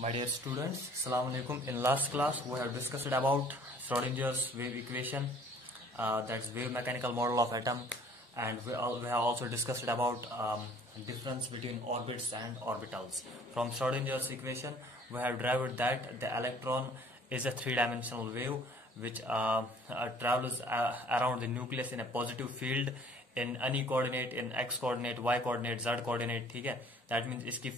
My dear students, Assalamu alaikum. In last class, we have discussed about Schrodinger's wave equation, that's wave mechanical model of atom, and we have also discussed about difference between orbits and orbitals. From Schrodinger's equation, we have derived that the electron is a three-dimensional wave which travels around the nucleus in a positive field in any coordinate, in x coordinate, y coordinate, z coordinate. ठीक है, that means इसकी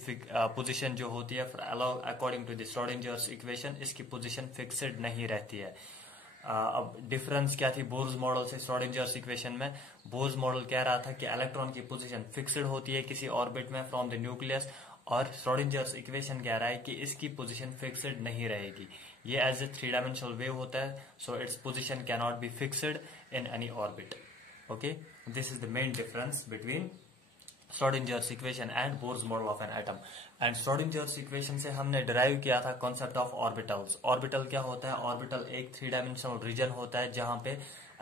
position जो होती है according to the श्रोडिंजर्स equation इसकी position fixed नहीं रहती है। अब डिफरेंस क्या थी बोर्स मॉडल से श्रोडिंजर्स इक्वेशन में? बोर्स मॉडल कह रहा था कि इलेक्ट्रॉन की पोजीशन फिक्स्ड होती है किसी ऑर्बिट में फ्रॉम द न्यूक्लियस, और श्रोडिंजर्स इक्वेशन कह रहा है कि इसकी पोजीशन फिक्स्ड नहीं रहेगी। ये as a three dimensional wave होता है, so its position can not be fixed in any orbit. Okay, this is the main difference between Schrodinger's equation and Bohr's model of an atom. And Schrodinger's equation से हमने derive किया था concept of orbitals. Orbital क्या होता है? Orbital एक three dimensional reason होता है जहां पे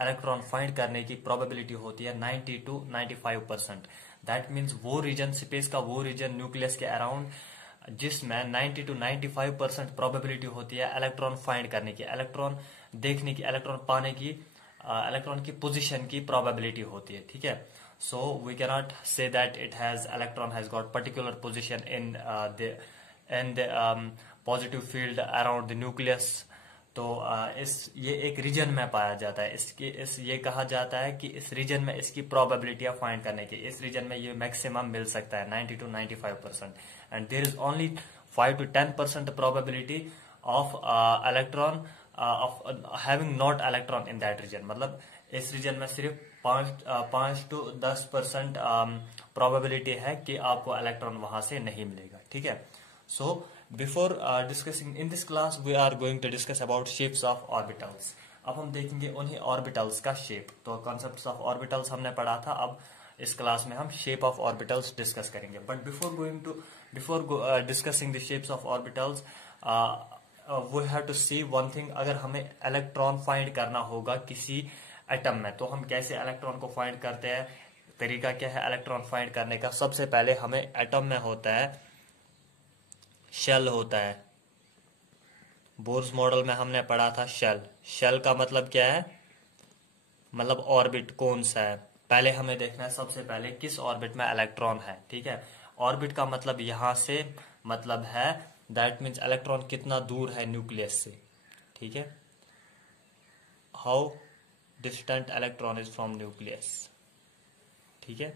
इलेक्ट्रॉन फाइंड करने की प्रोबेबिलिटी होती है 90 to 95%। दैट मीन्स वो रीजन, स्पेस का वो रीजन न्यूक्लियस के अराउंड जिसमें 90 to 95% प्रोबेबिलिटी होती है इलेक्ट्रॉन फाइंड करने की, इलेक्ट्रॉन देखने की, इलेक्ट्रॉन पाने की, इलेक्ट्रॉन की पोजीशन की प्रोबेबिलिटी होती है। ठीक है, so we can not say that it has electron has got particular position in the positive field around the nucleus. तो ये एक रीजन में पाया जाता है, ये कहा जाता है कि इस रीजन में इसकी प्रोबेबिलिटियां फाइंड करने की, इस रीजन में ये मैक्सिमम मिल सकता है 90 to 95%, and there is only 5 to 10% probability of electron of having not electron in that region। मतलब इस रीजन में सिर्फ 5 to 10% प्रोबेबिलिटी है कि आपको इलेक्ट्रॉन वहां से नहीं मिलेगा। ठीक है, so before discussing in this class we are going to discuss about shapes of orbitals. अब हम देखेंगे उन्हीं ऑर्बिटल्स का शेप। तो कॉन्सेप्ट्स ऑफ ऑर्बिटल्स हमने पढ़ा था, अब इस क्लास में हम शेप ऑफ ऑर्बिटल्स डिस्कस करेंगे। But before discussing the shapes of orbitals we have to see one thing. अगर हमें इलेक्ट्रॉन फाइंड करना होगा किसी एटम में, तो हम कैसे इलेक्ट्रॉन को फाइंड करते हैं? तरीका क्या है इलेक्ट्रॉन फाइंड करने का? सबसे पहले हमें एटम में होता है शेल होता है। बोर्स मॉडल में हमने पढ़ा था शेल का मतलब क्या है? मतलब ऑर्बिट कौन सा है। पहले हमें देखना है सबसे पहले किस ऑर्बिट में इलेक्ट्रॉन है। ठीक है, ऑर्बिट का मतलब यहां से मतलब है दैट मीन्स इलेक्ट्रॉन कितना दूर है न्यूक्लियस से। ठीक है, how distant electron is from nucleus. ठीक है,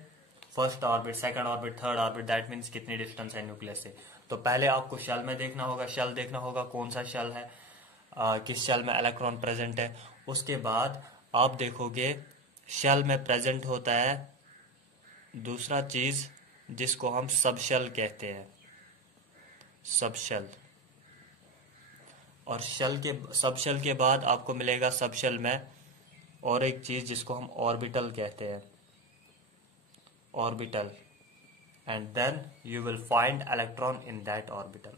first orbit, second orbit, third orbit, that means कितनी डिस्टेंस है न्यूक्लियस से। तो पहले आपको शेल में देखना होगा, शेल देखना होगा कौन सा शेल है, किस शेल में इलेक्ट्रॉन प्रेजेंट है। उसके बाद आप देखोगे शेल में प्रेजेंट होता है दूसरा चीज जिसको हम सब शेल कहते हैं, सब शेल। और सब शेल के बाद आपको मिलेगा सब शेल में और एक चीज जिसको हम ऑर्बिटल कहते हैं, orbital, and then you will find electron in that orbital.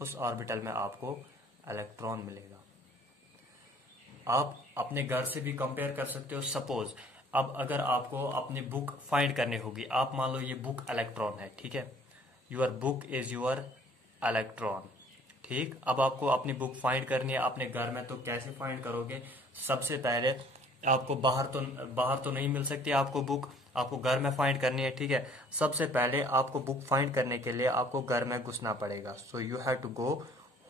उस ऑर्बिटल में आपको इलेक्ट्रॉन मिलेगा। आप अपने घर से भी कंपेयर कर सकते हो। सपोज अब अगर आपको अपनी बुक फाइंड करनी होगी, आप मान लो ये बुक इलेक्ट्रॉन है। ठीक है, your book is your electron. ठीक, अब आपको अपनी बुक फाइंड करनी है अपने घर में, तो कैसे फाइंड करोगे? सबसे पहले आपको बाहर तो नहीं मिल सकती आपको बुक, आपको घर में फाइंड करनी है। ठीक है, सबसे पहले आपको बुक फाइंड करने के लिए आपको घर में घुसना पड़ेगा। So you have to go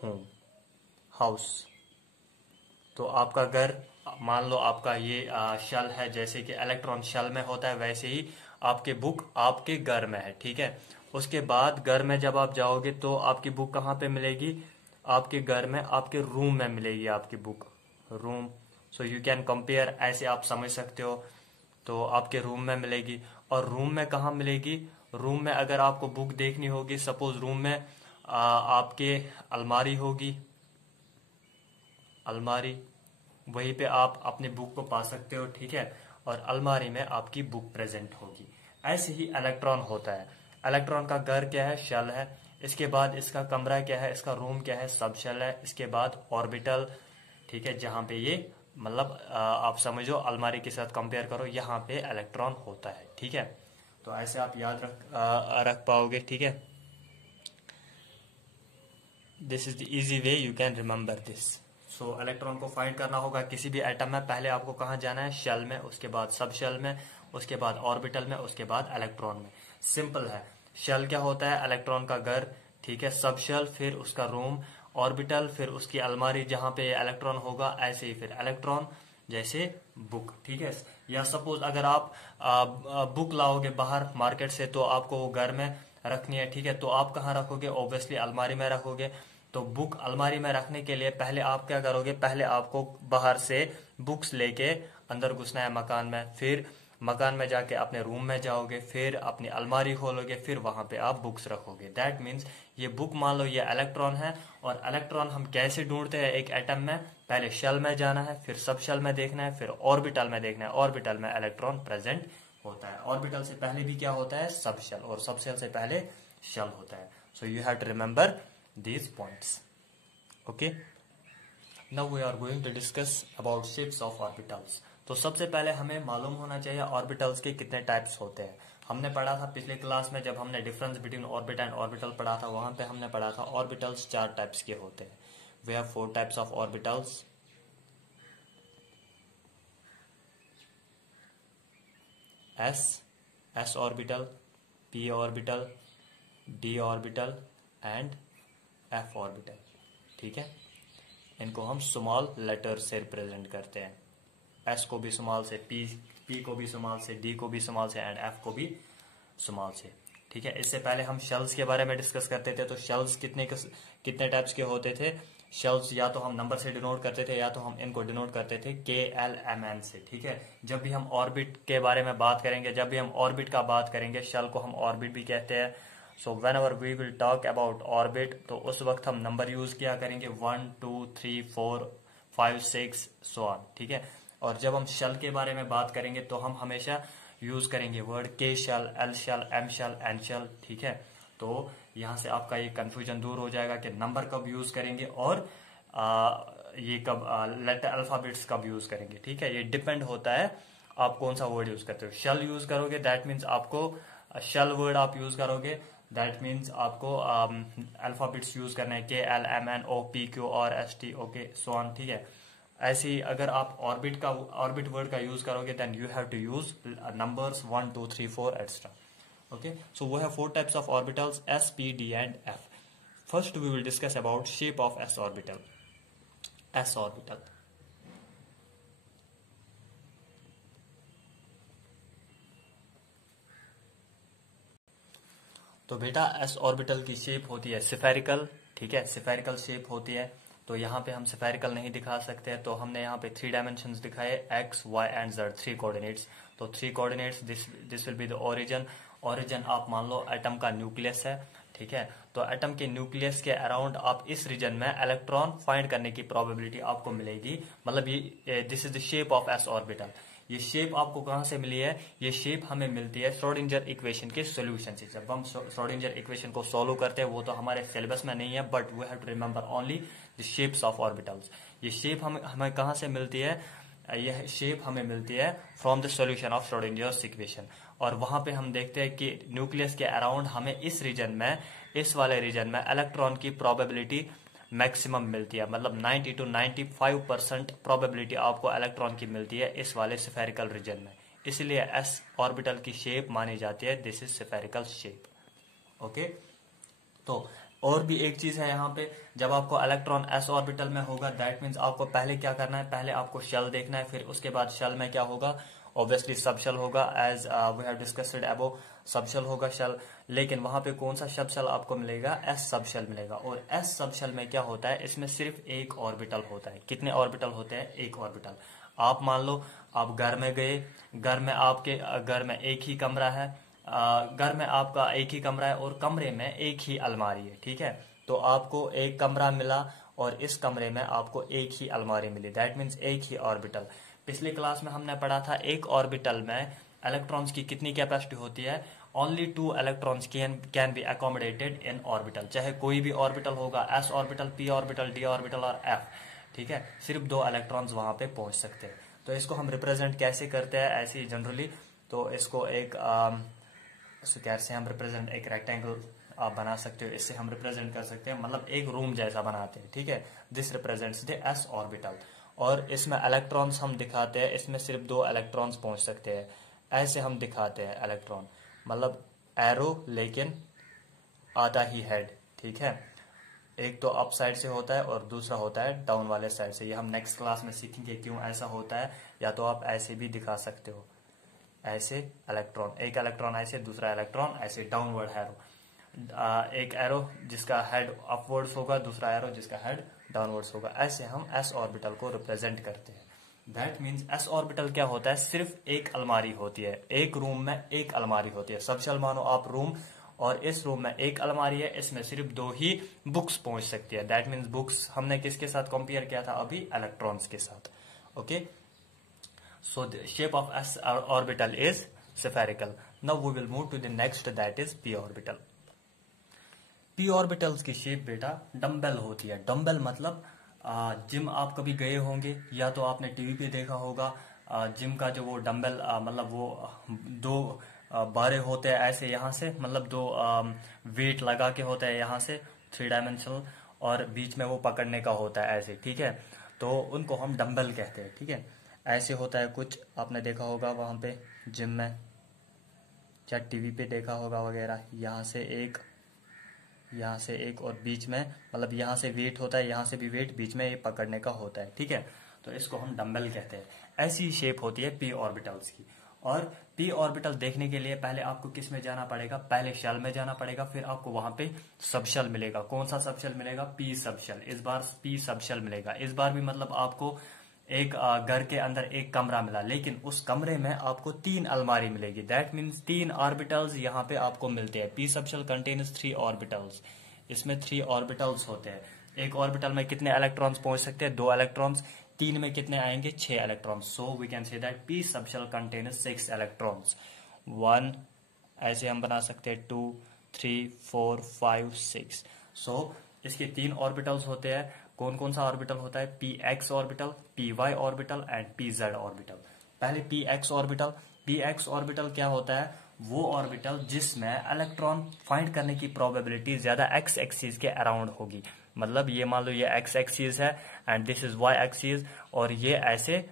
home, house. तो आपका घर, मान लो आपका ये शेल है, जैसे कि इलेक्ट्रॉन शेल में होता है वैसे ही आपके बुक आपके घर में है। ठीक है, उसके बाद घर में जब आप जाओगे तो आपकी बुक कहाँ पे मिलेगी? आपके घर में, आपके रूम में मिलेगी आपकी book, room. So you can compare, ऐसे आप समझ सकते हो। तो आपके रूम में मिलेगी। और रूम में कहाँ मिलेगी? रूम में अगर आपको बुक देखनी होगी, सपोज रूम में आपके अलमारी होगी, अलमारी, वहीं पे आप अपनी बुक को पा सकते हो। ठीक है, और अलमारी में आपकी बुक प्रेजेंट होगी। ऐसे ही इलेक्ट्रॉन होता है। इलेक्ट्रॉन का घर क्या है? शेल है। इसके बाद इसका कमरा क्या है? इसका रूम क्या है? सब शेल है। इसके बाद ऑर्बिटल। ठीक है, जहां पे ये मतलब आप समझो अलमारी के साथ कंपेयर करो, यहाँ पे इलेक्ट्रॉन होता है। ठीक है, तो ऐसे आप याद रख पाओगे। ठीक है, this is the easy way you can remember this. So electron को फाइंड करना होगा किसी भी एटम में। पहले आपको कहाँ जाना है? शेल में, उसके बाद सब शेल में, उसके बाद ऑर्बिटल में, उसके बाद इलेक्ट्रॉन में। सिंपल है। शेल क्या होता है? इलेक्ट्रॉन का घर, ठीक है। सब शेल फिर उसका रूम, ऑर्बिटल फिर उसकी अलमारी जहां पे इलेक्ट्रॉन होगा, ऐसे ही फिर इलेक्ट्रॉन जैसे बुक, ठीक है। या सपोज अगर आप बुक लाओगे बाहर मार्केट से तो आपको वो घर में रखनी है, ठीक है। तो आप कहाँ रखोगे? ऑब्वियसली अलमारी में रखोगे। तो बुक अलमारी में रखने के लिए पहले आप क्या करोगे? पहले आपको बाहर से बुक्स लेके अंदर घुसना है मकान में, फिर मकान में जाके अपने रूम में जाओगे, फिर अपनी अलमारी खोलोगे, फिर वहां पे आप बुक्स रखोगे। दैट मीन्स ये बुक मान लो ये इलेक्ट्रॉन है। और इलेक्ट्रॉन हम कैसे ढूंढते हैं एक एटम में? पहले शेल में जाना है, फिर सब शेल में देखना है, फिर ऑर्बिटल में देखना है। ऑर्बिटल में इलेक्ट्रॉन प्रेजेंट होता है। ऑर्बिटल से पहले भी क्या होता है? सब शेल, और सब शेल से पहले शेल होता है। So you have to remember these points. Okay, now we are going to discuss about shapes of orbitals. तो सबसे पहले हमें मालूम होना चाहिए ऑर्बिटल्स के कितने टाइप्स होते हैं। हमने पढ़ा था पिछले क्लास में, जब हमने difference between orbit and orbital पढ़ा था, वहां पे हमने पढ़ा था ऑर्बिटल्स 4 टाइप्स के होते हैं। We have 4 types of orbitals. S orbital, P orbital, D orbital and F orbital, ठीक है। इनको हम स्मॉल लेटर से रिप्रेजेंट करते हैं। एस को भी स्मॉल से, पी को भी स्मॉल से, डी को भी स्मॉल से एंड एफ को भी स्मॉल से, ठीक है। इससे पहले हम शेल्स के बारे में डिस्कस करते थे। तो शेल्स कितने टाइप्स के होते थे? शेल्स या तो हम नंबर से डिनोट करते थे, या तो हम इनको डिनोट करते थे KLMN से, ठीक है। जब भी हम ऑर्बिट के बारे में बात करेंगे, जब भी हम ऑर्बिट का बात करेंगे, शेल को हम ऑर्बिट भी कहते हैं। सो whenever we will talk about orbit, तो उस वक्त हम नंबर यूज किया करेंगे 1 2 3 4 5 6 so on, ठीक है। और जब हम शेल के बारे में बात करेंगे तो हम हमेशा यूज करेंगे word K shell, L shell, M shell, N shell, ठीक है। तो यहाँ से आपका ये कंफ्यूजन दूर हो जाएगा कि नंबर कब यूज करेंगे और ये कब लेटर अल्फाबेट्स कब यूज करेंगे, ठीक है। ये डिपेंड होता है आप कौन सा वर्ड यूज करते हो। शेल यूज करोगे दैट मीन्स आपको शेल वर्ड आप यूज करोगे, दैट मीन्स आपको अल्फाबेट्स यूज करना है KLMNOPQRST, ओके सो ऑन, ठीक है। ऐसे ही अगर आप ऑर्बिट वर्ड का यूज करोगे then you have to use numbers 1 2 3 4 extra, okay. So we have 4 types of orbitals: S, P, D and F. First we will discuss about shape of S orbital. S orbital. तो बेटा S orbital की shape होती है spherical, ठीक है। Spherical shape होती है। तो यहाँ पे हम स्फेरिकल नहीं दिखा सकते हैं, तो हमने यहाँ पे 3 डायमेंशंस दिखाए, X, Y and Z, 3 coordinates. तो 3 coordinates, this will be the origin. Origin आप मान लो एटम का न्यूक्लियस है, ठीक है। तो एटम के न्यूक्लियस के अराउंड आप इस रीजन में इलेक्ट्रॉन फाइंड करने की प्रोबेबिलिटी आपको मिलेगी। मतलब ये this is the shape of S orbital. ये शेप आपको कहां से मिली है? ये शेप हमें मिलती है श्रोडिंजर इक्वेशन के सॉल्यूशन से। जब हम श्रोडिंजर इक्वेशन को सॉल्व करते हैं, वो तो हमारे सिलेबस में नहीं है, but we have to remember only the shapes of orbitals. ये शेप हमें कहां से मिलती है? यह शेप हमें मिलती है from the solution of Schrodinger's equation. और वहां पे हम देखते हैं कि न्यूक्लियस के अराउंड हमें इस रीजन में, इस वाले रीजन में इलेक्ट्रॉन की प्रोबेबिलिटी मैक्सिमम मिलती है। मतलब 90 to 95% प्रोबेबिलिटी आपको इलेक्ट्रॉन की मिलती है इस वाले स्फेरिकल रीजन में। इसलिए एस ऑर्बिटल की शेप मानी जाती है this is spherical shape, okay. तो और भी एक चीज है यहाँ पे, जब आपको इलेक्ट्रॉन एस ऑर्बिटल में होगा दैट मीन्स आपको पहले क्या करना है? पहले आपको शेल देखना है, फिर उसके बाद शेल में क्या होगा? ऑब्वियसली सब शेल होगा, as we have discussed above, sub shell होगा शेल। लेकिन वहां पे कौन सा सब शेल आपको मिलेगा? एस सब शेल मिलेगा। और एस सब शेल में क्या होता है? इसमें सिर्फ एक ऑर्बिटल होता है। कितने ऑर्बिटल होते हैं? एक ऑर्बिटल। आप मान लो आप घर में गए, घर में आपके घर में एक ही कमरा है, घर में आपका एक ही कमरा है और कमरे में एक ही अलमारी है, ठीक है। तो आपको एक कमरा मिला और इस कमरे में आपको एक ही अलमारी मिली, दैट मीन्स एक ही ऑर्बिटल। पिछले क्लास में हमने पढ़ा था एक ऑर्बिटल में इलेक्ट्रॉन्स की कितनी कैपेसिटी होती है? Only 2 electrons can be accommodated in orbital. चाहे कोई भी ऑर्बिटल होगा, S orbital, P orbital, D orbital और एफ, ठीक है। सिर्फ 2 इलेक्ट्रॉन्स वहां पे पहुंच सकते हैं। तो इसको हम रिप्रेजेंट कैसे करते हैं? ऐसे ही जनरली तो इसको एक कैसे हम रिप्रेजेंट एक रेक्टेंगल आप बना सकते हो, इससे हम रिप्रेजेंट कर सकते हैं, मतलब एक रूम जैसा बनाते हैं, ठीक है। This represents the S orbital. और इसमें इलेक्ट्रॉन्स हम दिखाते हैं, इसमें सिर्फ 2 इलेक्ट्रॉन्स पहुंच सकते हैं, ऐसे हम दिखाते हैं इलेक्ट्रॉन, मतलब एरो लेकिन आधा ही हेड, ठीक है। एक तो अप साइड से होता है और दूसरा होता है डाउन वाले साइड से। ये हम नेक्स्ट क्लास में सीखेंगे क्यों ऐसा होता है। या तो आप ऐसे भी दिखा सकते हो, ऐसे इलेक्ट्रॉन, एक इलेक्ट्रॉन ऐसे, दूसरा इलेक्ट्रॉन ऐसे, डाउनवर्ड एरो। एक एरो जिसका हेड अपवर्ड्स होगा, दूसरा एरो जिसका हेड डाउनवर्ड्स होगा। ऐसे हम एस ऑर्बिटल को रिप्रेजेंट करते हैं। दैट मीन्स एस ऑर्बिटल क्या होता है, सिर्फ एक अलमारी होती है, एक रूम में एक अलमारी होती है। सबशल मानो आप रूम, और इस रूम में एक अलमारी है, इसमें सिर्फ 2 ही बुक्स पहुंच सकती है। दैट मीन्स बुक्स हमने किसके साथ कंपेयर किया था अभी, इलेक्ट्रॉन्स के साथ। Okay, so the shape of s orbital is spherical. Now we will move to the next, that is p orbital. p orbitals की शेप बेटा डम्बेल होती है। डम्बेल मतलब जिम आप कभी गए होंगे या तो आपने टीवी पे देखा होगा, जिम का जो वो डम्बेल मतलब वो 2 बारे होते हैं ऐसे, यहाँ से मतलब 2 वेट लगा के होता है यहाँ से 3 डायमेंशनल, और बीच में वो पकड़ने का होता है ऐसे, ठीक है। तो उनको हम डम्बेल कहते हैं, ठीक है। ऐसे होता है कुछ, आपने देखा होगा वहां पे जिम में, या टीवी पे देखा होगा वगैरह। यहाँ से एक, यहाँ से एक, और बीच में मतलब यहाँ से वेट होता है, यहाँ से भी वेट, बीच में ये पकड़ने का होता है, ठीक है। तो इसको हम डम्बेल कहते हैं। ऐसी शेप होती है पी ऑर्बिटल्स की। और पी ऑर्बिटल देखने के लिए पहले आपको किस में जाना पड़ेगा, पहले शेल में जाना पड़ेगा, फिर आपको वहां पे सबशेल मिलेगा। कौन सा सबशेल मिलेगा, पी सबशेल। इस बार पी सबशेल मिलेगा। इस बार भी मतलब आपको एक घर के अंदर एक कमरा मिला, लेकिन उस कमरे में आपको 3 अलमारी मिलेगी। दैट मीन्स 3 ऑर्बिटल्स यहाँ पे आपको मिलते हैं। P subshell contains 3 orbitals. इसमें 3 ऑर्बिटल्स होते हैं। एक ऑर्बिटल में कितने इलेक्ट्रॉन्स पहुंच सकते हैं, 2 इलेक्ट्रॉन्स। 3 में कितने आएंगे, 6 electrons. So we can say that P subshell contains 6 electrons. 1 ऐसे हम बना सकते हैं, 2 3 4 5 6। सो इसके 3 ऑर्बिटल्स होते हैं। कौन कौन सा ऑर्बिटल होता है, P X orbital, P Y orbital and P Z orbital. पहले P X orbital. P X orbital क्या होता है, वो ऑर्बिटल जिसमें इलेक्ट्रॉन फाइंड करने की प्रोबेबिलिटी ज्यादा एक्स एक्सिस के अराउंड होगी। मतलब ये मान लो ये एक्स एक्सिस है and this is Y axis, और ये ऐसे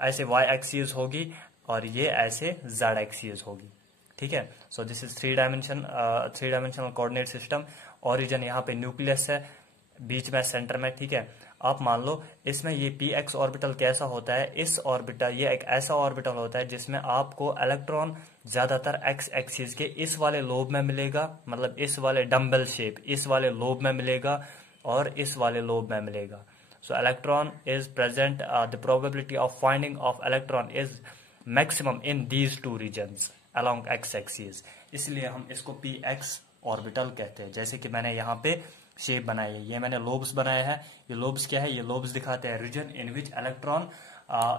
ऐसे वाई एक्सिस होगी, और ये ऐसे जेड एक्सिस होगी, ठीक है। So this is 3 dimensional coordinate system. Origin यहाँ पे न्यूक्लियस है, बीच में सेंटर में, ठीक है। आप मान लो इसमें ये पी एक्स ऑर्बिटल कैसा होता है, इस ऑर्बिटल, ये एक ऐसा ऑर्बिटल होता है जिसमें आपको इलेक्ट्रॉन ज्यादातर एक्स एक्सिस के इस वाले लोब में मिलेगा, मतलब इस वाले डम्बल शेप, इस वाले लोब में मिलेगा और इस वाले लोब में मिलेगा। So electron is present, the probability of finding of electron is maximum in these 2 regions along X axis. इसलिए हम इसको पी एक्स ऑर्बिटल कहते हैं। जैसे कि मैंने यहाँ पे शेप बनाई है, ये मैंने लोब्स बनाया है। ये लोब्स क्या है, ये लोब्स दिखाते हैं region in which electron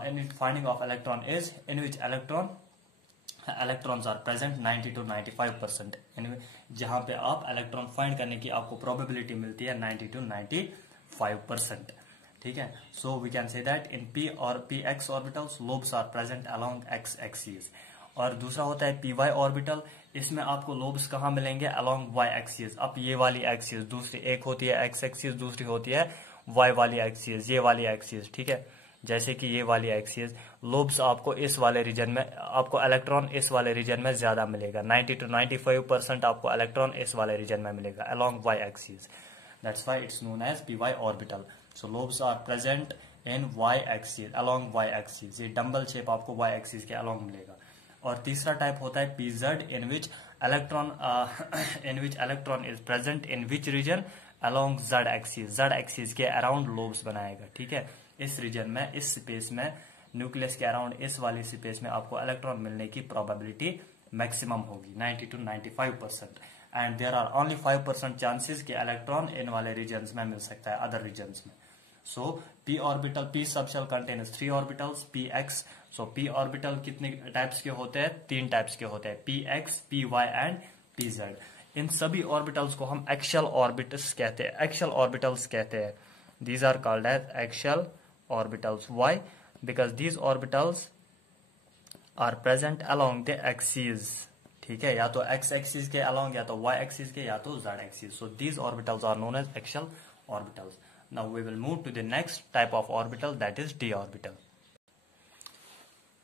in finding of electron is in which electrons are present 90 to 95%। जहां पे आप इलेक्ट्रॉन फाइंड करने की आपको प्रोबेबिलिटी मिलती है 90 to 95%, ठीक है। So we can say that in P और P X orbitals lobes are present along X axis. और दूसरा होता है पी वाई ऑर्बिटल। इसमें आपको लोब्स कहाँ मिलेंगे, अलोंग वाई एक्सिस। अब ये वाली एक्सिस, दूसरी एक होती है एक्स एक्सिस, दूसरी होती है वाई वाली एक्सिस, ये वाली एक्सिस, ठीक है। जैसे कि ये वाली एक्सिस, लोब्स आपको इस वाले रीजन में, आपको इलेक्ट्रॉन इस वाले रीजन में ज्यादा मिलेगा। 90 to 95% आपको इलेक्ट्रॉन इस वाले रीजन में मिलेगा along Y axis. That's why it's known as P Y orbital. So lobes are present in Y axis, along Y axis. ये डम्बल शेप आपको वाई एक्सिस के अलोंग मिलेगा। और तीसरा टाइप होता है P Z, in which electron is present in which region along Z axis. Z axis के around lobes बनाएगा, ठीक है। इस रीजन में, इस स्पेस में, न्यूक्लियस के अराउंड इस वाली स्पेस में आपको इलेक्ट्रॉन मिलने की प्रोबेबिलिटी मैक्सिमम होगी 90 to 95%। And there are only 5% chances कि इलेक्ट्रॉन इन वाले रीजन्स में मिल सकता है, अदर रीजन्स में। So P orbital, P subshell contains 3 orbitals, P X. So P orbital कितने टाइप्स के होते हैं, 3 टाइप्स के होते हैं, P X, P Y and P Z. इन सभी ऑर्बिटल्स को हम एक्शियल ऑर्बिटल्स कहते हैं, एक्शियल ऑर्बिटल्स कहते हैं। These are called as axial orbitals. Why? Because these orbitals are present along the axis, ठीक है, या तो x एक्सिस के अलोंग, या तो y एक्सिस के, या तो z axis. So these orbitals are known as axial orbitals. Now we will move to the next type of orbital, that is d orbital.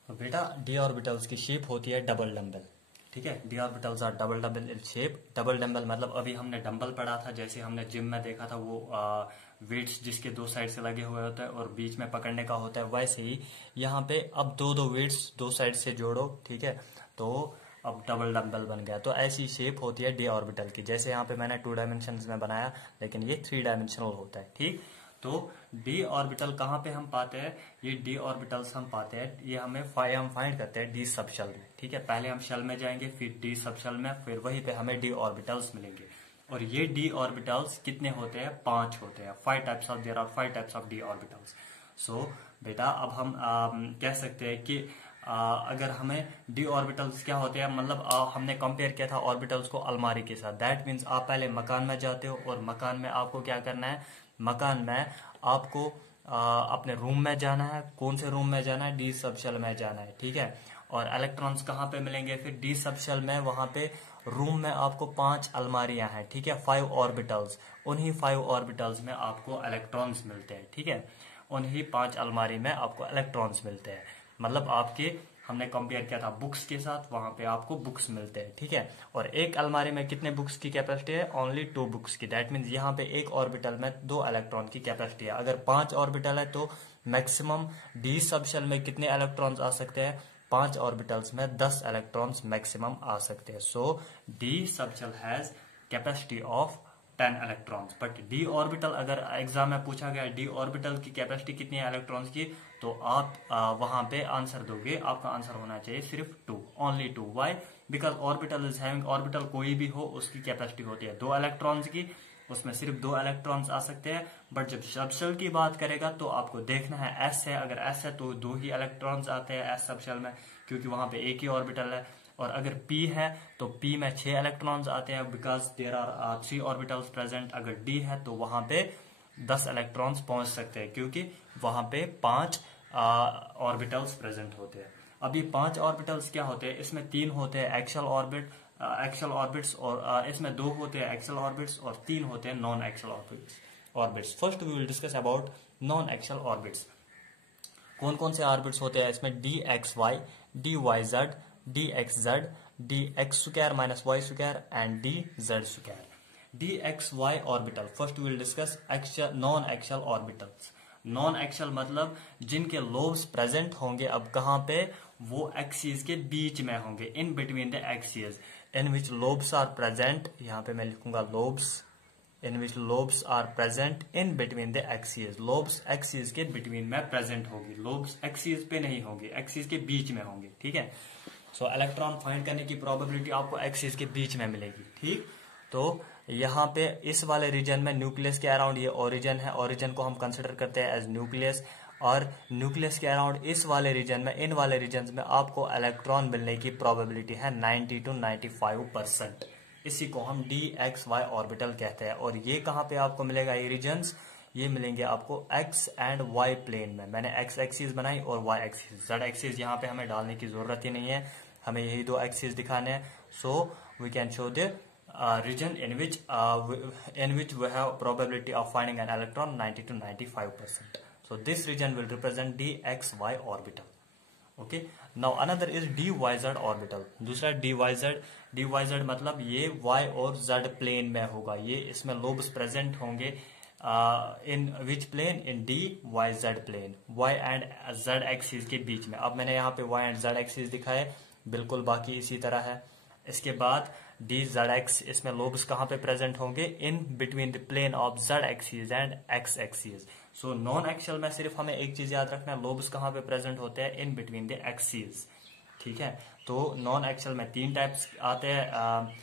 तो बेटा d ऑर्बिटल्स की shape होती है डबल डम्बल. ठीक है, d orbitals are double dumbbell in shape. Double dumbbell मतलब अभी हमने डम्बल पढ़ा था, जैसे हमने जिम में देखा था, वो वेट्स जिसके दो साइड से लगे हुए होते हैं और बीच में पकड़ने का होता है, वैसे ही यहाँ पे अब दो वेट्स दो साइड से जोड़ो. ठीक है, तो अब डबल डम्बल बन गया. तो ऐसी शेप होती है डी ऑर्बिटल की. जैसे यहाँ पे मैंने 2 डायमेंशन में बनाया, लेकिन ये 3 डायमेंशनल होता है. ठीक, तो डी ऑर्बिटल कहाँ पे हम पाते हैं? ये डी ऑर्बिटल्स हम पाते हैं, ये हम फाइंड करते हैं डी सब शेल में. ठीक है, पहले हम शेल में जाएंगे, फिर डी सब शेल में, फिर वहीं पे हमें डी ऑर्बिटल्स मिलेंगे. और ये डी ऑर्बिटल्स कितने होते हैं? 5 होते हैं. 5 types of, there are 5 types of D orbitals. So बेटा अब हम कह सकते हैं कि अगर हमें डी ऑर्बिटल्स क्या होते हैं, मतलब हमने कंपेयर किया था ऑर्बिटल्स को अलमारी के साथ. दैट मीन्स आप पहले मकान में जाते हो और मकान में आपको क्या करना है? मकान में आपको अपने रूम में जाना है. कौन से रूम में जाना है? डी सब शेल में जाना है. ठीक है, और इलेक्ट्रॉन्स कहाँ पे मिलेंगे? फिर डी सब शेल में, वहां पे रूम में आपको 5 अलमारियां हैं. ठीक है, 5 ऑर्बिटल्स. उन्हीं 5 ऑर्बिटल्स में आपको इलेक्ट्रॉन्स मिलते हैं. ठीक है, उन्हीं 5 अलमारी में आपको इलेक्ट्रॉन्स मिलते हैं. मतलब आपके, हमने कंपेयर किया था बुक्स के साथ, वहां पे आपको बुक्स मिलते हैं. ठीक है, और एक अलमारी में कितने बुक्स की कैपेसिटी है? ओनली 2 बुक्स की. दैट मीन्स यहाँ पे एक ऑर्बिटल में 2 इलेक्ट्रॉन की कैपेसिटी है. अगर 5 ऑर्बिटल है तो मैक्सिमम डी सब शेल में कितने इलेक्ट्रॉन्स आ सकते हैं? 5 ऑर्बिटल्स में 10 इलेक्ट्रॉन्स मैक्सिमम आ सकते हैं. So D subshell has capacity of 10 electrons. But D orbital, अगर एग्जाम में पूछा गया डी ऑर्बिटल की कैपेसिटी कितनी है इलेक्ट्रॉन्स की, तो आप वहां पे आंसर दोगे, आपका आंसर होना चाहिए सिर्फ 2, only 2. Why? Because orbital is having, orbital कोई भी हो उसकी कैपेसिटी होती है 2 इलेक्ट्रॉन्स की, उसमें सिर्फ 2 इलेक्ट्रॉन्स आ सकते हैं. बट जब सब शेल की बात करेगा तो आपको देखना है एस है, अगर एस है तो 2 ही इलेक्ट्रॉन्स आते हैं एस सब शेल में, क्योंकि वहां पे एक ही ऑर्बिटल है. और अगर P है तो P में 6 इलेक्ट्रॉन्स आते हैं, because there are 3 orbitals present. अगर D है तो वहां पे 10 इलेक्ट्रॉन्स पहुंच सकते हैं, क्योंकि वहां पे 5 ऑर्बिटल्स प्रेजेंट होते हैं. अब ये 5 ऑर्बिटल्स क्या होते हैं? इसमें 3 होते हैं एक्सियल ऑर्बिट्स, और इसमें 2 होते हैं एक्सियल ऑर्बिट्स और 3 होते हैं non axial orbits. First we will discuss about non axial orbits. कौन कौन से ऑर्बिट्स होते हैं इसमें? D X Y, D Y Z, D X Z, D X square minus Y square and D Z square. D X Y orbital. First will discuss non axial orbitals. Non axial मतलब जिनके lobes present होंगे अब कहाँ पे? वो axis के बीच में होंगे, in between the axis. In which lobes are present, यहाँ पे मैं लिखूंगा lobes, in which lobes are present in between the axis. Lobes axis के बिटवीन में प्रेजेंट होगी, लोब्स एक्सिस पे नहीं होंगे, एक्सिस के बीच में होंगे. ठीक है, सो इलेक्ट्रॉन फाइंड करने की प्रोबेबिलिटी आपको एक्सिस के बीच में मिलेगी. ठीक, तो यहाँ पे इस वाले रीजन में न्यूक्लियस के अराउंड ये ओरिजिन है, ओरिजिन को हम कंसिडर करते हैं एज न्यूक्लियस. और न्यूक्लियस के अराउंड इस वाले रीजन में, इन वाले रीजन में आपको इलेक्ट्रॉन मिलने की प्रोबेबिलिटी है 90 to 95%. इसी को हम डी एक्स वाई ऑर्बिटल कहते हैं. और ये कहाँ पे आपको मिलेगा? ये रीजन्स ये मिलेंगे आपको एक्स एंड वाई प्लेन में. मैंने एक्स एक्सिस बनाई और वाई एक्सिस. जेड एक्सिस यहाँ पे हमें डालने की जरूरत ही नहीं है, हमें यही 2 एक्सिस दिखाने हैं. So we can show the region in which we have probability of finding an electron 90 to 95%. So this region will represent dxy orbital. Okay. Now another is dyz orbital. दूसरा dyz मतलब ये y और z plane में होगा. ये इसमें lobes present होंगे in which plane? In dyz plane, y and z axis के बीच में. अब मैंने यहाँ पे y एंड z एक्सिस दिखाए, बिल्कुल बाकी इसी तरह है. इसके बाद डी जेड एक्स, इसमें लोब्स कहाँ पे प्रेजेंट होंगे? In between the plane of Z axis and X axis. So non axial में सिर्फ हमें एक चीज याद रखना है, लोब्स कहाँ पे प्रेजेंट होते हैं? इन बिटवीन द एक्सिस. ठीक है, तो नॉन एक्सियल में 3 टाइप्स आते हैं.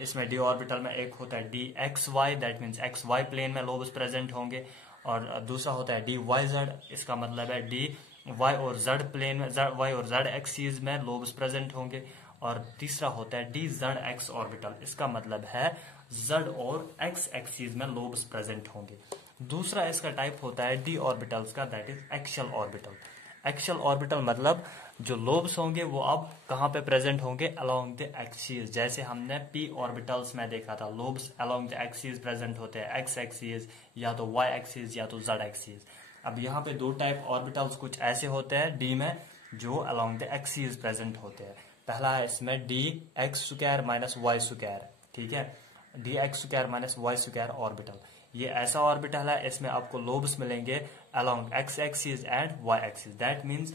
इसमें डी ऑर्बिटल में एक होता है D X Y, that means X Y plane में लोब्स प्रेजेंट होंगे. और दूसरा होता है डी वाई जेड, इसका मतलब है डी वाई और जेड प्लेन में, वाई और जेड एक्सिस में लोब्स प्रेजेंट होंगे. और तीसरा होता है डी जेड एक्स ऑर्बिटल, इसका मतलब है जेड और एक्स एक्सिस में लोब्स प्रेजेंट होंगे. दूसरा इसका टाइप होता है डी ऑर्बिटल्स का, that is axial orbital. Axial orbital मतलब जो लोब्स होंगे वो अब कहाँ पे प्रेजेंट होंगे, अलोंग द एक्सिस। जैसे हमने पी ऑर्बिटल्स में देखा था, lobes along the axis present होते हैं, एक्स एक्सिस या तो वाई एक्सिस या तो जेड एक्सिस। अब यहाँ पे दो टाइप ऑर्बिटल्स कुछ ऐसे होते हैं डी में जो अलोंग द एक्सिस प्रेजेंट होते हैं। पहला है इसमें D X square minus Y square, ठीक है, D X square minus Y square orbital. ये ऐसा ऑर्बिटल है, इसमें आपको लोब्स मिलेंगे along X axis and Y axis. That means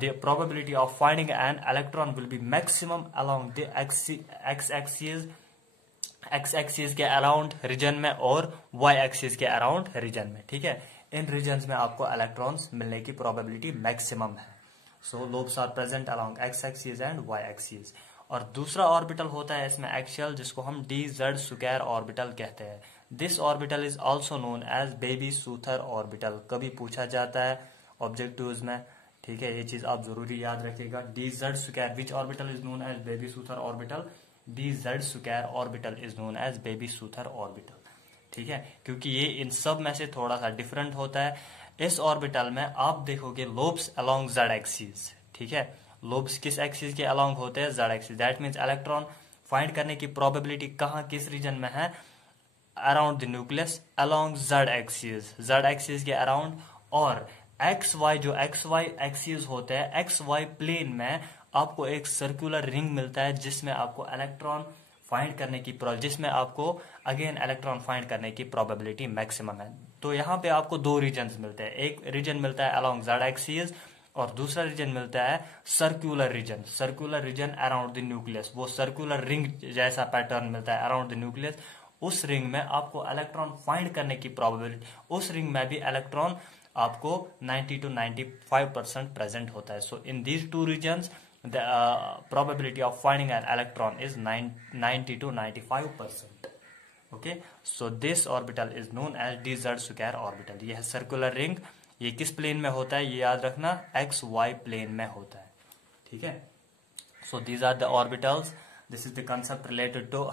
the probability of finding an electron will be maximum along the x axis के around reason में और y axis के अराउंड रीजन में, ठीक है। इन रीजन्स में आपको इलेक्ट्रॉन्स मिलने की प्रोबेबिलिटी मैक्सिमम है। So lobes are present along x axis and y axis. और दूसरा ऑर्बिटल होता है इसमें एक्सियल, जिसको हम डी जेड स्क्वायर ऑर्बिटल कहते हैं। This orbital is also known as baby soother orbital. कभी पूछा जाता है ऑब्जेक्टिव्स में, ठीक है, ये चीज आप जरूरी याद रखिएगा। D Z square which orbital is known as baby soother orbital, D Z square orbital is known as baby soother orbital, ठीक है, क्योंकि ये इन सब में से थोड़ा सा डिफरेंट होता है। इस ऑर्बिटल में आप देखोगे लोब्स अलोंग जेड एक्सिस, ठीक है, लोब्स किस एक्सिस के अलोंग होते हैं, Z axis. That means electron find करने की प्रोबेबिलिटी कहाँ किस रीजन में है, around the nucleus along Z axis के अराउंड। और एक्स वाई जो एक्स वाई एक्सिस होते हैं, एक्स वाई प्लेन में आपको एक सर्कुलर रिंग मिलता है जिसमें आपको इलेक्ट्रॉन फाइंड करने की जिसमें आपको अगेन इलेक्ट्रॉन फाइंड करने की प्रोबेबिलिटी मैक्सिमम है। तो यहाँ पे आपको दो रीजन्स मिलते हैं, एक रीजन मिलता है अलोंग जेड एक्सिस और दूसरा रीजन मिलता है circular region around the nucleus. वो सर्कुलर रिंग जैसा पैटर्न मिलता है अराउंड द न्यूक्लियस। उस रिंग में आपको इलेक्ट्रॉन फाइंड करने की प्रोबेबिलिटी, उस रिंग में भी इलेक्ट्रॉन आपको 90 to 95% प्रेजेंट होता है। So in these two regions the probability of finding an electron is 90 to 95%। Okay, so this orbital is known as D Z square orbital. ये है सर्कुलर रिंग। ये किस प्लेन में होता है, ये याद रखना, एक्स वाई प्लेन में होता है, ठीक है। So these are the orbitals, this is the concept related to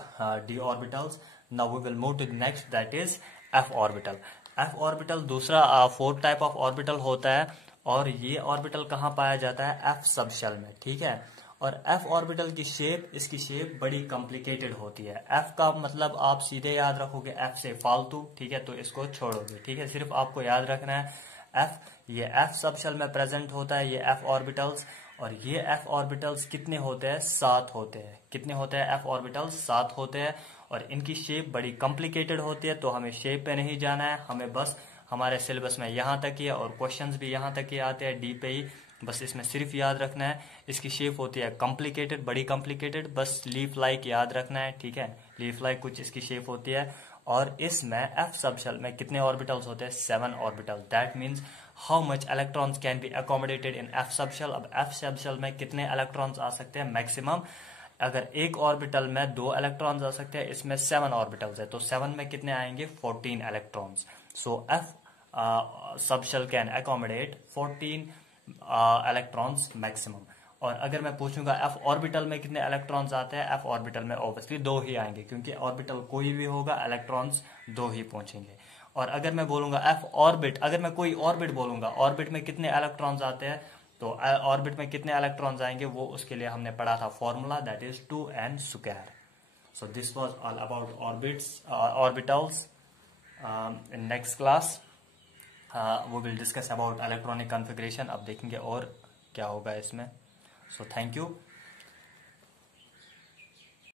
D orbitals. Now we will move to the next, that is F orbital. F orbital दूसरा फोर्थ टाइप ऑफ ऑर्बिटल होता है और ये ऑर्बिटल कहाँ पाया जाता है, F subshell में, ठीक है। और एफ ऑर्बिटल की शेप, इसकी शेप बड़ी कॉम्प्लिकेटेड होती है। एफ का मतलब आप सीधे याद रखोगे एफ से फालतू, ठीक है, तो इसको छोड़ोगे, ठीक है। सिर्फ आपको याद रखना है एफ, ये एफ सबशेल में प्रेजेंट होता है, ये एफ ऑर्बिटल्स। और ये एफ ऑर्बिटल्स कितने होते हैं, 7 होते हैं। कितने होते हैं एफ ऑर्बिटल्स, 7 होते हैं। और इनकी शेप बड़ी कॉम्प्लिकेटेड होती है, तो हमें शेप पे नहीं जाना है, हमें बस हमारे सिलेबस में यहाँ तक ही है और क्वेश्चंस भी यहाँ तक ही आते हैं डी पे ही, बस इसमें सिर्फ याद रखना है इसकी शेप होती है कॉम्प्लिकेटेड, बड़ी कॉम्प्लिकेटेड, बस लीफ लाइक याद रखना है, ठीक है, लीफ लाइक कुछ इसकी शेप होती है। और इसमें एफ सबशेल में कितने ऑर्बिटल्स होते हैं, 7 orbital. That means how much electrons can be accommodated in F subshell. अब एफ सबशेल में कितने इलेक्ट्रॉन्स आ सकते हैं मैक्सिमम, अगर एक ऑर्बिटल में 2 इलेक्ट्रॉन्स आ सकते हैं, इसमें 7 ऑर्बिटल्स है, तो 7 में कितने आएंगे, 14 electrons. So F subshell can accommodate 14 electrons maximum. और अगर मैं पूछूंगा एफ ऑर्बिटल में कितने इलेक्ट्रॉन्स आते हैं, एफ ऑर्बिटल में ऑब्वियसली 2 ही आएंगे, क्योंकि ऑर्बिटल कोई भी होगा इलेक्ट्रॉन्स 2 ही पहुंचेंगे। और अगर मैं बोलूंगा एफ ऑर्बिट, अगर मैं कोई ऑर्बिट बोलूंगा, ऑर्बिट में कितने इलेक्ट्रॉन्स आते हैं, तो ऑर्बिट में कितने इलेक्ट्रॉन्स आएंगे, वो उसके लिए हमने पढ़ा था formula, that is 2n square. So this was all about orbitals. In next class we will discuss about electronic configuration. अब देखेंगे और क्या होगा इसमें। So thank you.